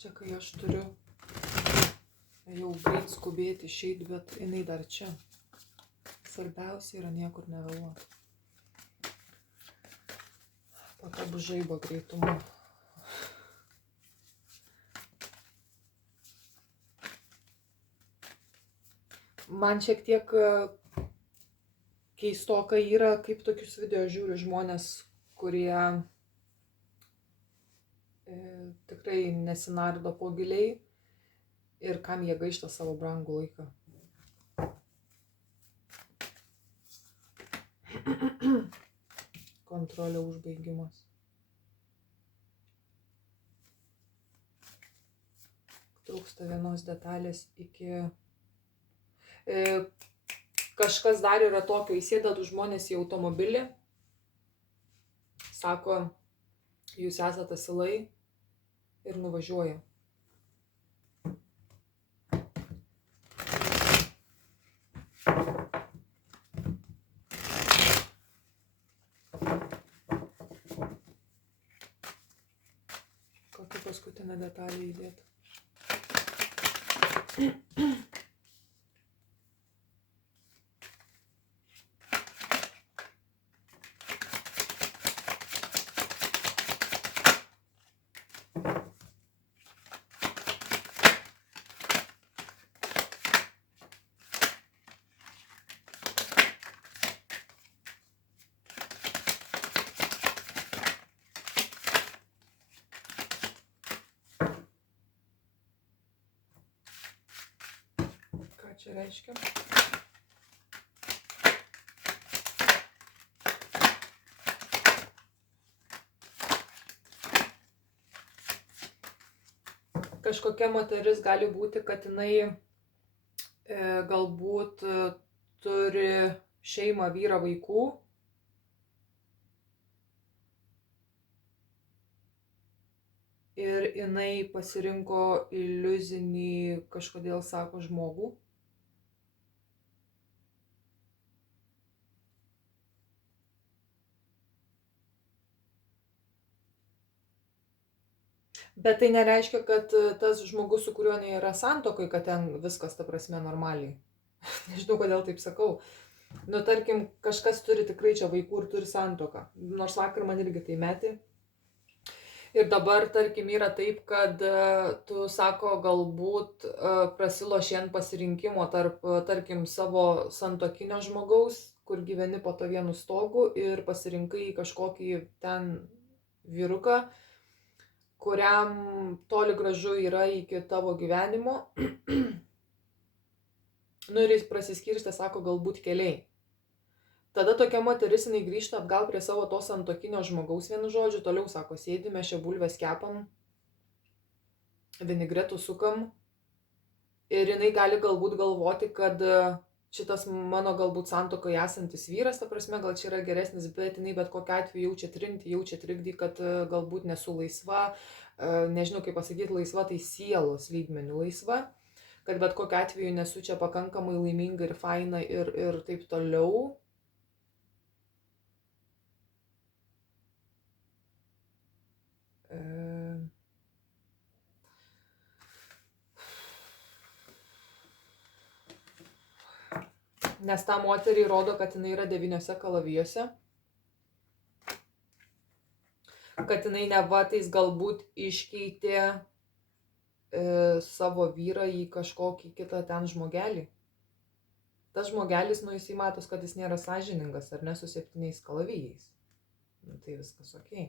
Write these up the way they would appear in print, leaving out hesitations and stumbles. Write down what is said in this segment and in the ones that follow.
Čia kai aš turiu jau greit skubėti išeit, bet jinai dar čia. Svarbiausia yra niekur nevėluoti. Po to bus žaibo greitumu. Man šiek tiek keistoka yra, kaip tokius video žiūri žmonės, kurie tikrai nesinardo po giliai ir kam jie gaišta savo brangų laiką. Kontrolė užbaigimas. Trūksta vienos detalės iki... Kažkas dar yra tokio, įsėda du žmonės į automobilį, sako, jūs esate asilai ir nuvažiuoja. Kokia paskutinė detalė įdėta? Ką čia reiškia? Kažkokia moteris gali būti, kad jinai galbūt turi šeimą, vyrą, vaikų. Ir jinai pasirinko iliuzinį, kažkodėl sako, žmogų. Bet tai nereiškia, kad tas žmogus, su kuriuo nėra santuokoj, kad ten viskas, ta prasme, normaliai. Nežinau, kodėl taip sakau. Nu, tarkim, kažkas turi tikrai čia vaikų ir turi santuoką. Nors vakar man irgi tai metė. Ir dabar, tarkim, yra taip, kad tu, sako, galbūt prasiloši ant pasirinkimo tarp, tarkim, savo santuokinio žmogaus, kur gyveni po to vienu stogu ir pasirinkai kažkokį ten vyruką, kuriam toli gražu yra iki tavo gyvenimo. Nu ir jis prasiskirstė, sako, galbūt keliai. Tada tokia moteris, jinai grįžta atgal prie savo to santuokinio žmogaus, vienu žodžiu, toliau, sako, sėdi, mes čia bulves kepam, vinigretų sukam. Ir jinai gali galbūt galvoti, kad šitas mano galbūt santuokoje esantis vyras, ta prasme, gal čia yra geresnis, bet jinai bet kokiu atveju jaučia trinti, jaučia trikdį, kad galbūt nesu laisva, nežinau kaip pasakyti, laisva tai sielos lygmenių laisva, kad bet kokiu atveju nesu čia pakankamai laiminga ir faina ir taip toliau. Nes tą moterį rodo, kad jinai yra 9 kalavijose. Kad jinai nevatais galbūt iškeitė savo vyrą į kažkokį kitą ten žmogelį. Tas žmogelis, nu jisai matos, kad jis nėra sąžiningas, ar ne, su 7 kalavijais. Nu, tai viskas okei.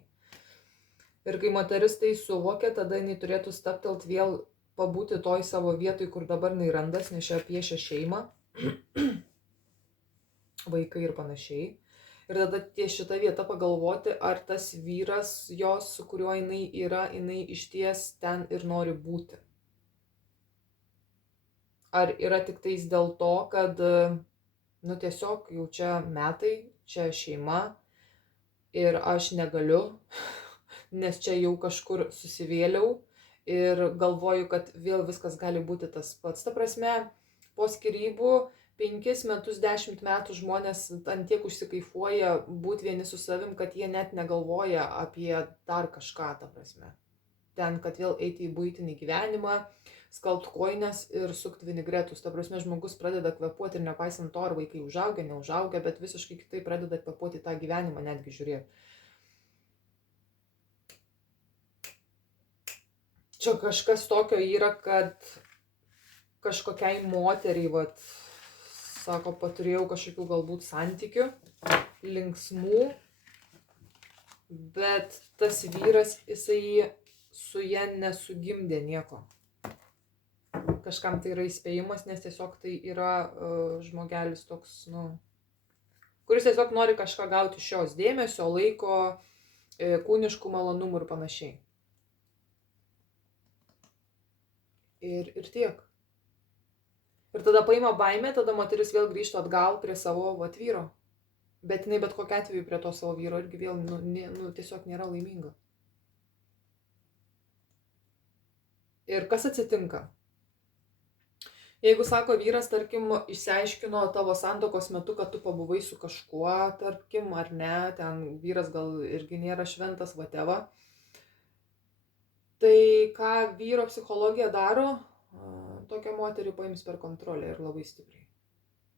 Ir kai moteris tai suvokia, tada jinai turėtų stabtelt vėl pabūti toj savo vietoj, kur dabar jinai randas, nes čia piešia šeimą. Vaikai ir panašiai. Ir tada ties šitą vietą pagalvoti, ar tas vyras jos, su kuriuo jinai yra, jinai išties ten ir nori būti. Ar yra tik tais dėl to, kad, nu tiesiog jau čia metai, čia šeima ir aš negaliu, nes čia jau kažkur susivėliau ir galvoju, kad vėl viskas gali būti tas pats. Ta prasme, po skyrybų 5 metus, 10 metų žmonės ant tiek užsikaifuoja būti vieni su savim, kad jie net negalvoja apie dar kažką, ta prasme. ten, kad vėl eiti į buitinį gyvenimą, skalbt kojines ir sukt vinigretus. Ta prasme, žmogus pradeda kvėpuoti ir nepaisant to, ar vaikai užaugia, neužaugia, bet visiškai kitaip pradeda kvėpuoti tą gyvenimą, netgi žiūrėti. Čia kažkas tokio yra, kad kažkokiai moteriai, vat, sako, paturėjau kažkokių galbūt santykių, linksmų, bet tas vyras, jisai su ja nesugimdė nieko. Kažkam tai yra įspėjimas, nes tiesiog tai yra žmogelis toks, kuris tiesiog nori kažką gauti iš jos dėmesio, laiko, kūniškų malonumų ir panašiai. Ir tiek. Ir tada paima baimė, tada moteris vėl grįžta atgal prie savo vyro. Bet jinai bet kokia atveju prie to savo vyro irgi vėl tiesiog nėra laiminga. Ir kas atsitinka? Jeigu, sako, vyras, tarkim, išsiaiškino tavo santuokos metu, kad tu pabuvai su kažkuo, tarkim, ar ne, ten vyras gal irgi nėra šventas, whatever. Tai ką vyro psichologija daro, tokią moterį paims per kontrolę ir labai stipriai.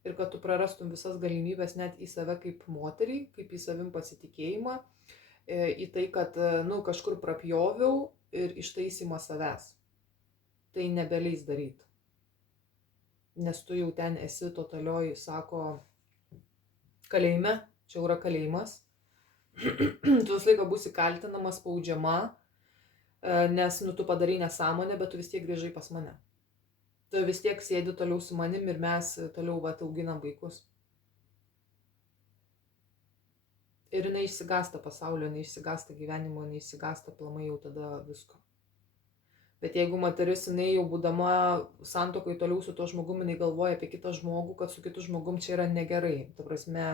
Ir kad tu prarastum visas galimybės net į save kaip moterį, kaip į savim pasitikėjimą, į tai, kad, kažkur prapjoviau ir ištaisymą savęs. Tai nebeleis daryti. Nes tu jau ten esi totalioj, sako, kalėjime, čia yra kalėjimas. Tu visą laiką būsi kaltinamas, spaudžiama, nes tu padarai nesąmonę, bet tu vis tiek grįžai pas mane. Tu vis tiek sėdi toliau su manim ir mes toliau auginam vaikus. Ir jinai išsigąsta pasaulio, jinai išsigąsta gyvenimo, jinai išsigąsta aplamai jau tada visko. Bet jeigu moteris, jinai jau būdama santuokoj toliau su to žmogumi, jinai galvoja apie kitą žmogų, kad su kitu žmogum čia yra negerai. Ta prasme,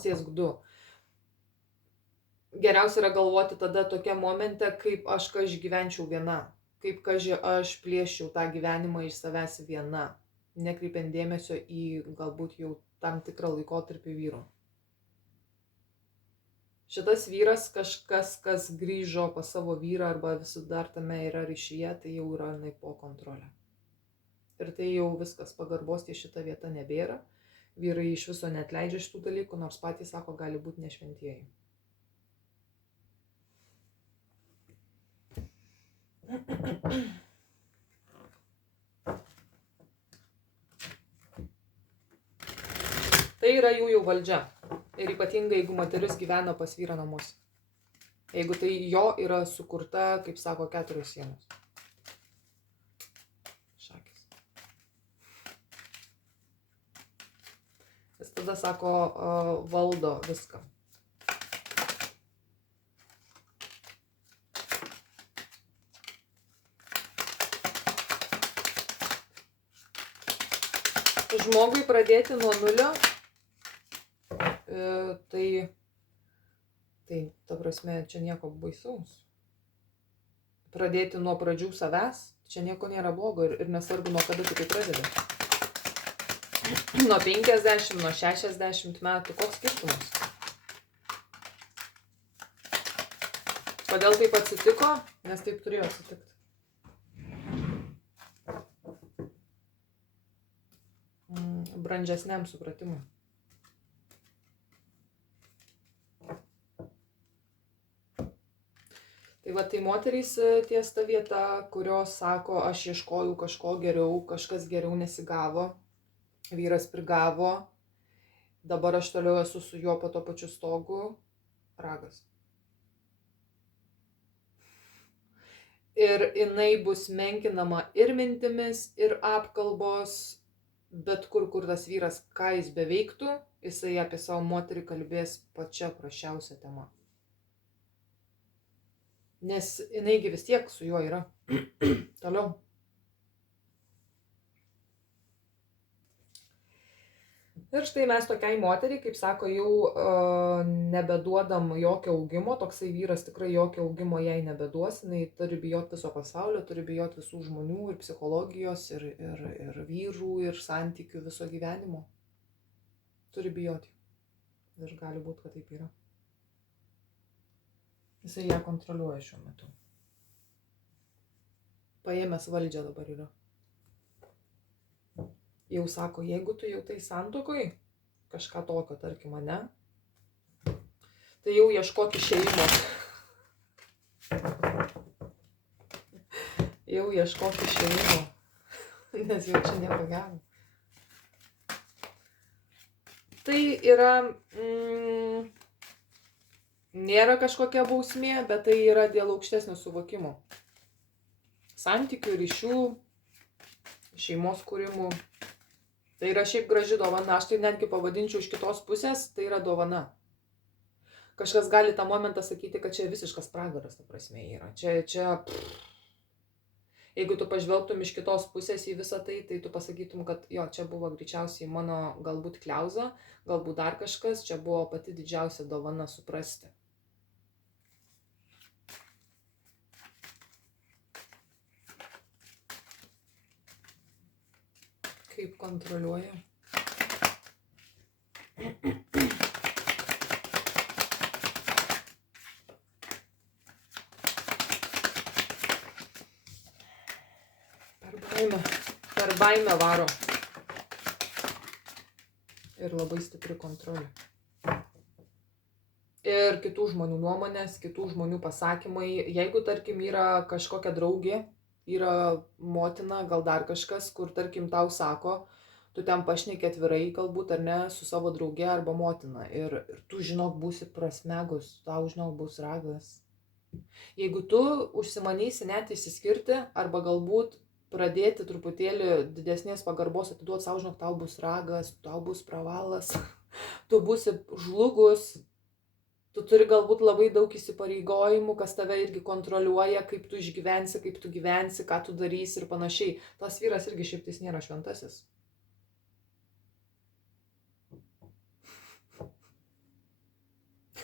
sėsk du. Geriausia yra galvoti tada tokia momente, kaip aš gyvenčiau viena. Kaip aš plėščiau tą gyvenimą iš savęs viena. Nekreipiant dėmesio į galbūt jau tam tikrą laikotarpį vyro. Šitas vyras kažkas, kas grįžo pas savo vyrą arba vis dar tame yra ryšyje, tai jau yra po kontrolę. Ir tai jau viskas, pagarbos ties šita vieta nebėra. Vyrai iš viso neatleidžia šitų dalykų, nors patys, sako, gali būti nešventieji. Tai yra jų jau valdžia. Ir ypatingai, jeigu moteris gyvena pas vyrą namuose. Jeigu tai jo yra sukurta, kaip sako, 4 sienos. Šakis. Jis tada, sako, valdo viską. Žmogui pradėti nuo nulio, tai ta prasme, čia nieko baisaus. Pradėti nuo pradžių savęs, čia nieko nėra blogo ir nesvarbu, nuo kada tu tai pradedi. Nuo 50, nuo 60 metų, koks skirtumas? Kodėl taip atsitiko? Nes taip turėjo atsitikti. Brandžesniam supratimui. Tai moterys ties ta vieta, kurios sako, aš ieškojau kažko geriau, kažkas geriau nesigavo, vyras prigavo, dabar aš toliau esu su juo po to pačiu stogu, ragas. Ir jinai bus menkinama ir mintimis, ir apkalbos, bet kur tas vyras, ką jis beveiktų, jisai apie savo moterį kalbės pačia prasčiausia tema. Nes jinaigi vis tiek su juo yra. Toliau. Ir štai mes tokiai moteriai, kaip sako, jau nebeduodam jokio augimo, toksai vyras tikrai jokio augimo jai nebeduos, jinai turi bijoti viso pasaulio, turi bijoti visų žmonių ir psichologijos, ir vyrų, ir santykių viso gyvenimo. Turi bijoti. Ir gali būti, kad taip yra. Jisai ją kontroliuoja šiuo metu. Paėmęs valdžią dabar yra. Jau sako, jeigu tu jau tai santokoj, kažką tokio, tarkim, ne, tai jau ieškok išėjimo. Jau ieškok išėjimo, nes jau čia nieko gero. Tai yra, nėra kažkokia bausmė, bet tai yra dėl aukštesnio suvokimo. Santykių, ryšių, šeimos kūrimų. Tai yra šiaip graži dovana, aš tai netgi pavadinčiau iš kitos pusės, tai yra dovana. Kažkas gali tą momentą sakyti, kad čia visiškas pragaras, ta prasme, yra. Jeigu tu pažvelgtum iš kitos pusės į visą tai, tai tu pasakytum, kad jo, čia buvo greičiausiai mano galbūt kliauza, galbūt dar kažkas, čia buvo pati didžiausia dovana suprasti. Kaip kontroliuoja. Per baimę varo. Ir labai stipri kontrolė. Ir kitų žmonių nuomonės, kitų žmonių pasakymai. Jeigu, tarkim, yra kažkokia draugė, yra motina, gal dar kažkas, kur, tarkim, tau sako, tu ten pašneki atvirai, galbūt, ar ne, su savo drauge arba motina. Ir tu, žinok, būsi prasmegus, tau, žinok, bus ragas. Jeigu tu užsimanysi net išsiskirti, arba galbūt pradėti truputėlį didesnės pagarbos atiduoti savo, žinok, tau bus ragas, tau bus pravalas, tu būsi žlugus, tu turi galbūt labai daug įsipareigojimų, kas tave irgi kontroliuoja, kaip tu išgyvensi, kaip tu gyvensi, ką tu darysi ir panašiai. Tas vyras irgi šiaip tais nėra šventasis.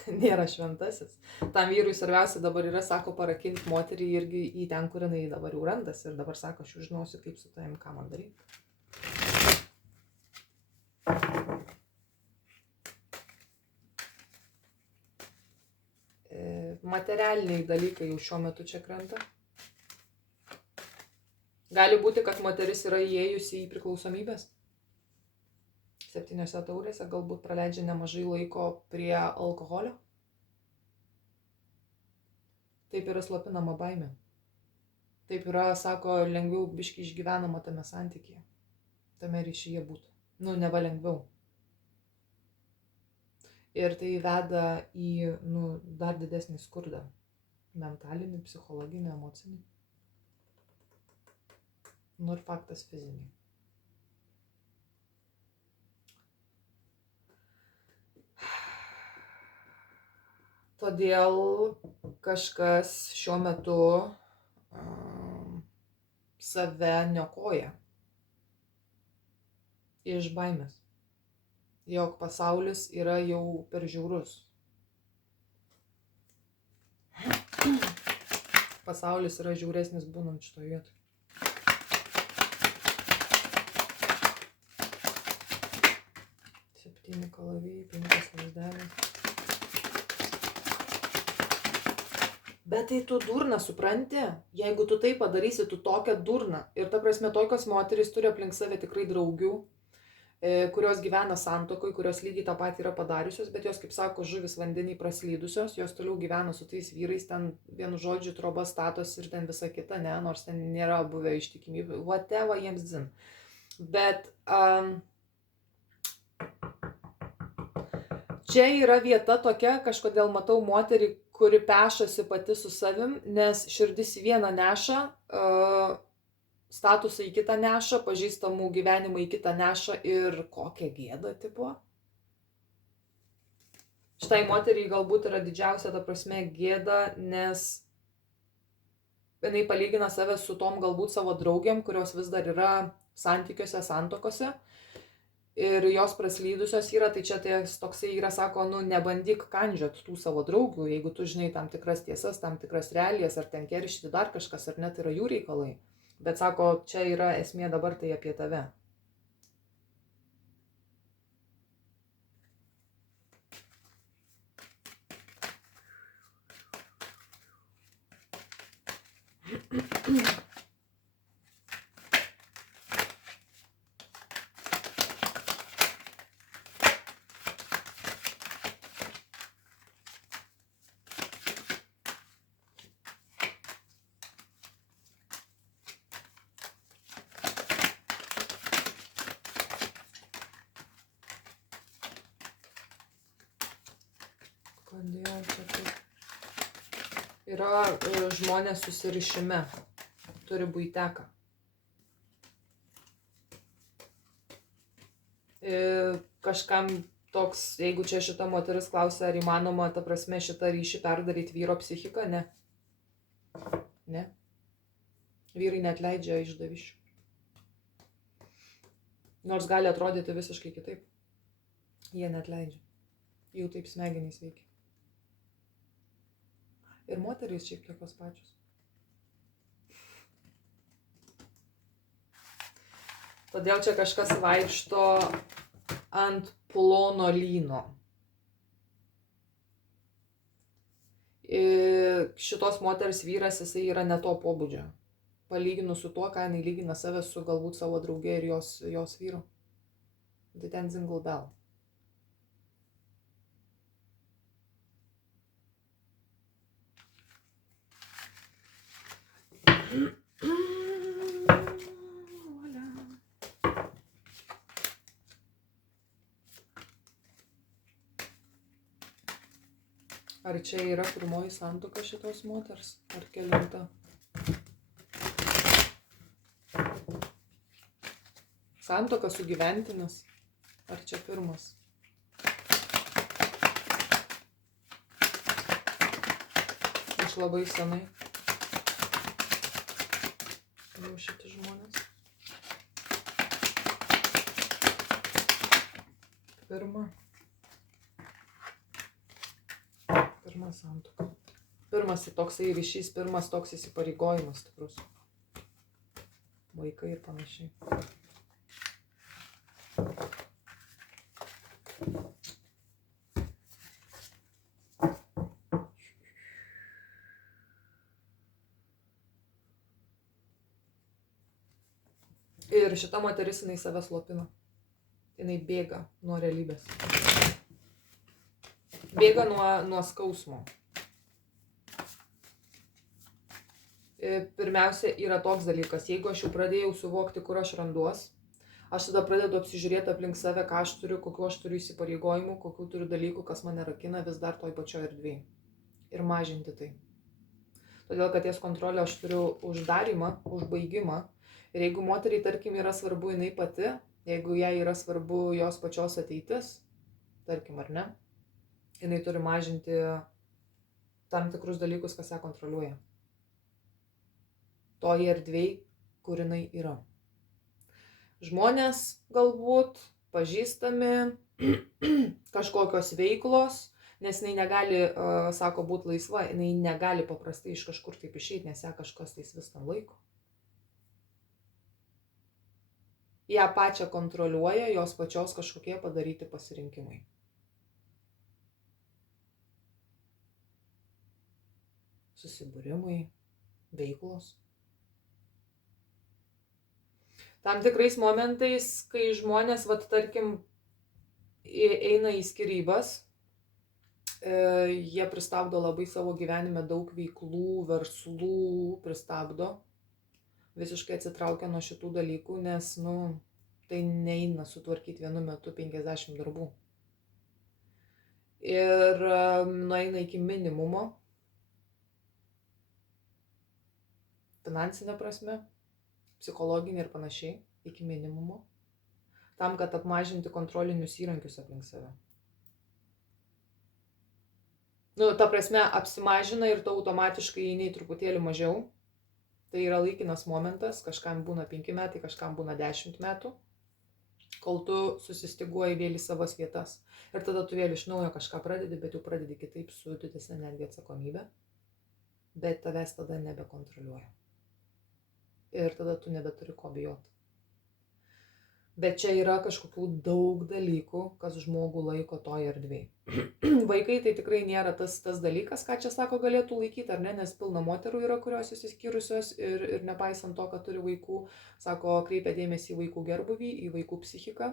Nėra šventasis. Tam vyrui svarbiausia dabar yra, sako, parakinti moterį irgi į ten, kur jinai dabar jau randasi. Ir dabar sako, aš jau žinosiu, kaip su tavim, ką man daryti. Materialiniai dalykai jau šiuo metu čia krenta. Gali būti, kad moteris yra įėjusi į priklausomybės. 7 taurėse galbūt praleidžia nemažai laiko prie alkoholio. Taip yra slopinama baimė. Taip yra, sako, lengviau biški išgyvenama tame santykyje. Tame ryšyje būtų. Nu, neva lengviau. Ir tai veda į dar didesnį skurdą. Mentalinį, psichologinį, emocinį. Ir faktas fizinį. Todėl kažkas šiuo metu save niokoja iš baimės, jog pasaulis yra jau per žiaurus. Pasaulis yra žiauresnis būnant šitoje vietoje. Septyni kalavijai, 5 lazdelės. Bet tai tu durna, supranti? Jeigu tu tai padarysi, tu tokia durna. Ir ta prasme, tokios moterys turi aplink save tikrai draugių, kurios gyvena santokoj, kurios lygiai tą patį yra padariusios, bet jos, kaip sako, žuvis vandenį praslydusios, jos toliau gyvena su tais vyrais, ten vienu žodžiu troba statos ir ten visa kita, ne, nors ten nėra buvę ištikimybė, whatever jiems dzin. Bet čia yra vieta tokia, kažkodėl matau moterį, kuri pešasi pati su savim, nes širdis į vieną neša, statusą į kitą neša, pažįstamų gyvenimą į kitą neša ir kokia gėda tipo. Šitai moteriai galbūt yra didžiausia, ta prasme, gėda, nes jinai palygina save su tom galbūt savo draugiam, kurios vis dar yra santykiuose, santokose. Ir jos praslydusios yra, tai čia toksai yra, sako, nebandyk kandžiot tų savo draugių, jeigu tu žinai tam tikras tiesas, tam tikras realijas, ar ten keršti dar kažkas, ar net yra jų reikalai. Bet sako, čia yra esmė dabar tai apie tave. Jo, čia taip. Yra žmonės susirišime, turi buiteką. Kažkam toks, jeigu čia šita moteris klausia, ar įmanoma, ta prasme, šitą ryšį perdaryti vyro psichiką, ne. Ne. Vyrai neatleidžia išdaviščių. Nors gali atrodyti visiškai kitaip. Jie neatleidžia. Jų taip smegenys veikia. Ir moterys šiaip tokios pačios. Todėl čia kažkas vaikšto ant plono lyno. Šitos moters vyras, jisai yra ne to pobūdžio. Palyginus su tuo, ką jinai lygina save su galbūt savo draugė ir jos vyru. Tai ten Jingle Bell. Ar čia yra pirmoji santuoka šitos moters? Ar kelinta? Santuoka sugyventinis? Ar čia pirmas? Iš labai senai. Jau šitie žmonės. Pirma santuoka. Pirmas toksai ryšys, pirmas toks įsipareigojimas stiprus. Vaikai ir panašiai. Ir šita moteris, jinai save slopina. Jinai bėga nuo realybės. Bėga nuo skausmo. Pirmiausia, yra toks dalykas. Jeigu aš jau pradėjau suvokti, kur aš randuos, aš tada pradedu apsižiūrėti aplink save, ką aš turiu, kokiu aš turiu įsipareigojimų, kokiu turiu dalykų, kas mane rakina vis dar toj pačioj erdvėj. Ir mažinti tai. Todėl, kad ties kontrolę aš turiu uždarimą, užbaigimą. Ir jeigu moteriai, tarkim, yra svarbu jinai pati, jeigu jai yra svarbu jos pačios ateitis, tarkim, ar ne, jinai turi mažinti tam tikrus dalykus, kas ją kontroliuoja. Toji erdvėj, kur jinai yra. Žmonės galbūt pažįstami, kažkokios veiklos, nes jinai negali, sako, būti laisva, jinai negali paprastai iš kažkur taip išeiti, nes ją kažkas tais vis tam laiko. Ją pačią kontroliuoja jos pačios kažkokie padaryti pasirinkimai. Susibūrimai, veiklos. Tam tikrais momentais, kai žmonės, vat, tarkim, eina į skyrybas, jie pristabdo labai savo gyvenime daug veiklų, verslų, pristabdo. Visiškai atsitraukia nuo šitų dalykų, nes, tai neina sutvarkyti vienu metu 50 darbų. Ir nueina iki minimumo, finansinė prasme, psichologinė ir panašiai, iki minimumo, tam, kad apmažinti kontrolinius įrankius aplink save. Ta prasme, apsimažina ir tu automatiškai eini truputėlį mažiau. Tai yra laikinas momentas, kažkam būna 5 metai, kažkam būna 10 metų, kol tu susistyguoji vėl į savas vietas. Ir tada tu vėl iš naujo kažką pradedi, bet jau pradedi kitaip su didesne netgi atsakomybė, bet tavęs tada nebekontroliuoja. Ir tada tu nebeturi ko bijoti. Bet čia yra kažkokių daug dalykų, kas žmogų laiko toj erdvėj. Vaikai tai tikrai nėra tas dalykas, ką čia sako galėtų laikyti, ar ne, nes pilna moterų yra, kurios išsiskyrusios ir nepaisant to, kad turi vaikų, sako, kreipia dėmesį į vaikų gerbūvį, į vaikų psichiką.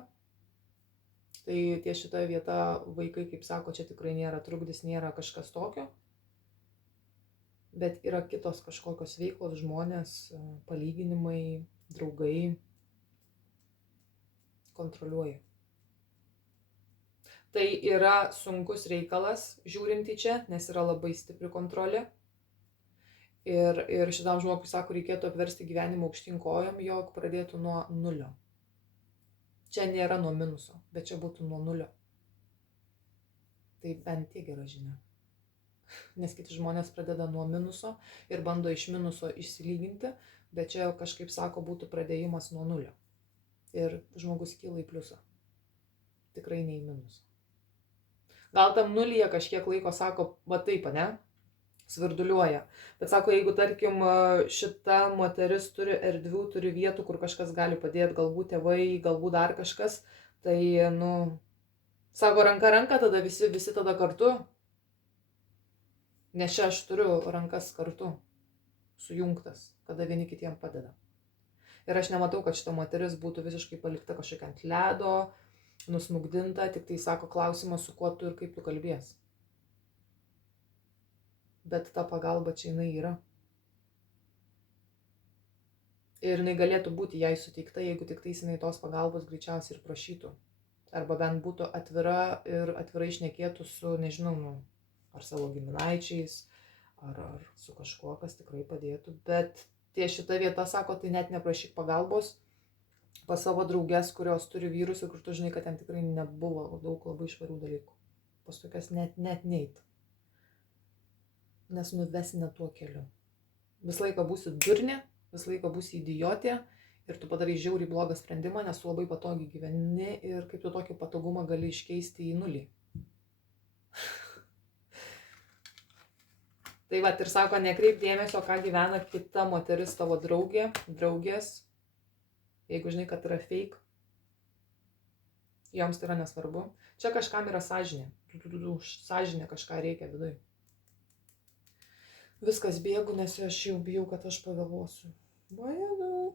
Tai ties šitoje vieta vaikai, kaip sako, čia tikrai nėra trukdis, nėra kažkas tokio. Bet yra kitos kažkokios veiklos, žmonės, palyginimai, draugai kontroliuoja. Tai yra sunkus reikalas žiūrint į čia, nes yra labai stipri kontrolė. Ir šitam žmogui, sako, reikėtų apversti gyvenimą aukštyn kojom, jog pradėtų nuo nulio. Čia nėra nuo minuso, bet čia būtų nuo nulio. Tai bent tiek gera žinia. Nes kiti žmonės pradeda nuo minuso ir bando iš minuso išsilyginti, bet čia kažkaip, sako, būtų pradėjimas nuo nulio. Ir žmogus kyla į pliusą. Tikrai ne į minusą. Gal tam nulyje kažkiek laiko, sako, va taip, ne? Svirduliuoja. Bet sako, jeigu, tarkim, šita moteris turi erdvių, turi vietų, kur kažkas gali padėti, galbūt tėvai, galbūt dar kažkas, tai, sako, ranka, tada visi tada kartu. Nes čia aš turiu rankas kartu, sujungtas, kada vieni kitiem padeda. Ir aš nematau, kad šita moteris būtų visiškai palikta kažkokia ant ledo, nusmugdinta, tik tai, sako, klausimas, su kuo tu ir kaip tu kalbies. Bet ta pagalba čia jinai yra. Ir jinai galėtų būti jai suteikta, jeigu tik tais jinai tos pagalbos greičiausiai ir prašytų. Arba bent būtų atvira ir atvirai šnekėtų su, nežinau, ar savo giminaičiais, ar su kažkuo, kas tikrai padėtų. Bet ties šita vieta, sako, tai net neprašyk pagalbos pas savo drauges, kurios turi vyrus ir kur tu žinai, kad ten tikrai nebuvo daug labai švarių dalykų. Pas tokias net neit. Nes nuves ne tuo keliu. Visą laiką būsi durnė, visą laiką būsi idiotė ir tu padarai žiauriai blogą sprendimą, nes tu labai patogiai gyveni ir kaip tu tokį patogumą gali iškeisti į nulį. Tai va, ir sako, nekreip dėmesio, ką gyvena kita moteris, tavo draugės. Jeigu žinai, kad yra fake, joms tai yra nesvarbu. Čia kažkam yra sąžinė. Sąžinė kažką reikia viduj. Viskas bėgu, nes aš jau bijau, kad aš pavėluosiu. Vajedau.